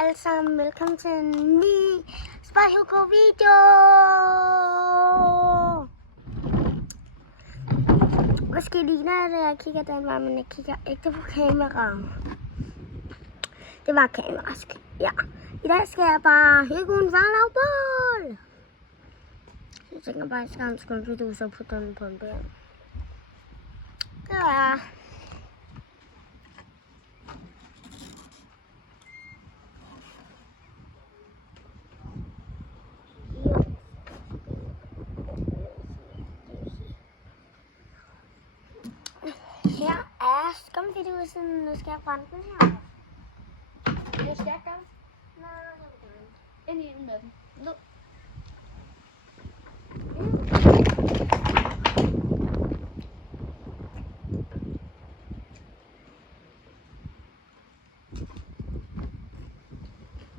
alle sammen, velkommen til en ny Spejhugo video. Måske ligner det, at jeg kigger den vej, men jeg kigger ikke på kameraet. Det var kamerask, ja. I dag skal jeg bare hygge en varlavbål. Jeg tænker bare, at jeg skal have en skålvideo, så på den på en bæren. Det var her er skumfidusen. Nu skal jeg brænde den her. Jeg skal gøre. Nej, Ind i den med den. nu.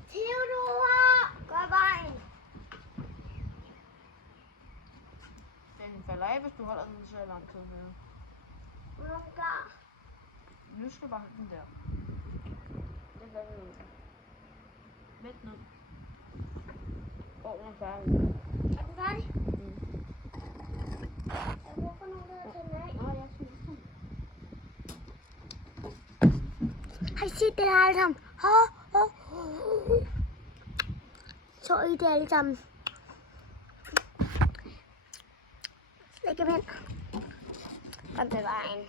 Theodora, gør vejen. Den falder af, hvis du holder den så lang tid med. Nu er klar. Nu skal du bare holde den der. Det gør vi nu. Vent nu. Den er færdig. Er den færdig? Hvorfor nu der til den af? Nå, jeg synes den. Har I set det her alle sammen? Så I det alle sammen? Læg dem ind. Kom til vejen.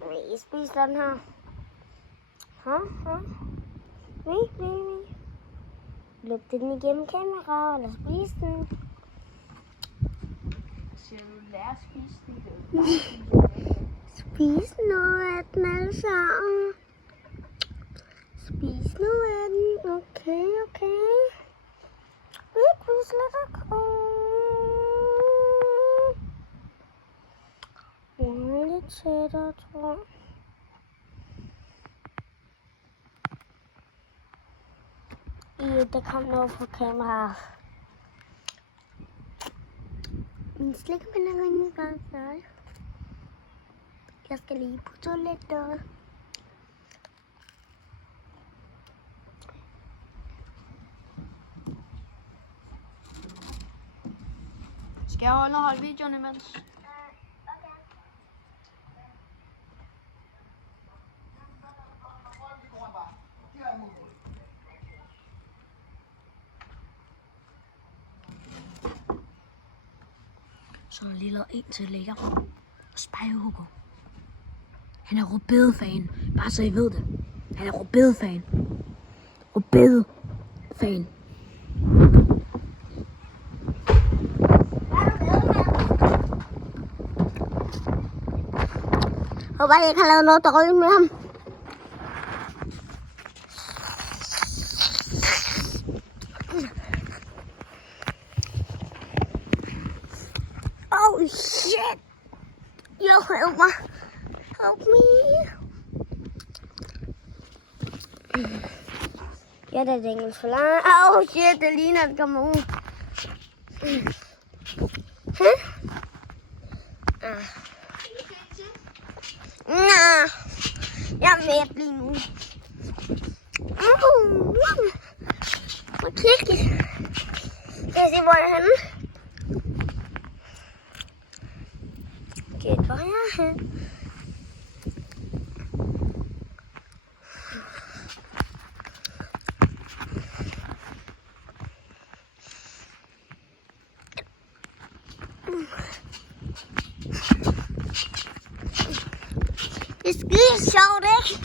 Vi spiser den her. Vi. Lugte den igennem kameraet, eller spise den. Siger du, lad os spise den. Spis noget af den alle sammen. Spis noget af den. Okay. Ikke vis lidt af lidt tættere, tror jeg. Der kom noget på kameraet. Min slikpind er rimelig godt færdig. Jeg skal lige på toilettet. Skal jeg underholde videoen imens? Så er der lige lavet en til ligger. Spejhugo. Han er rødbede-fan. Bare så I ved det. Han er rødbede-fan. Rødbede-fan. Håber, jeg ikke har lavet noget dårligt med ham. Oh shit! Yo, help me! Help me! Ja, det er engelsk for langt. Oh shit, det ligner, at det kommer ud. Nå, jeg er ved at blive nu. Okay. Jeg ser, hvor jeg er henne. Gæt, hvor jeg er henne. Det er skide sjovt, ikke?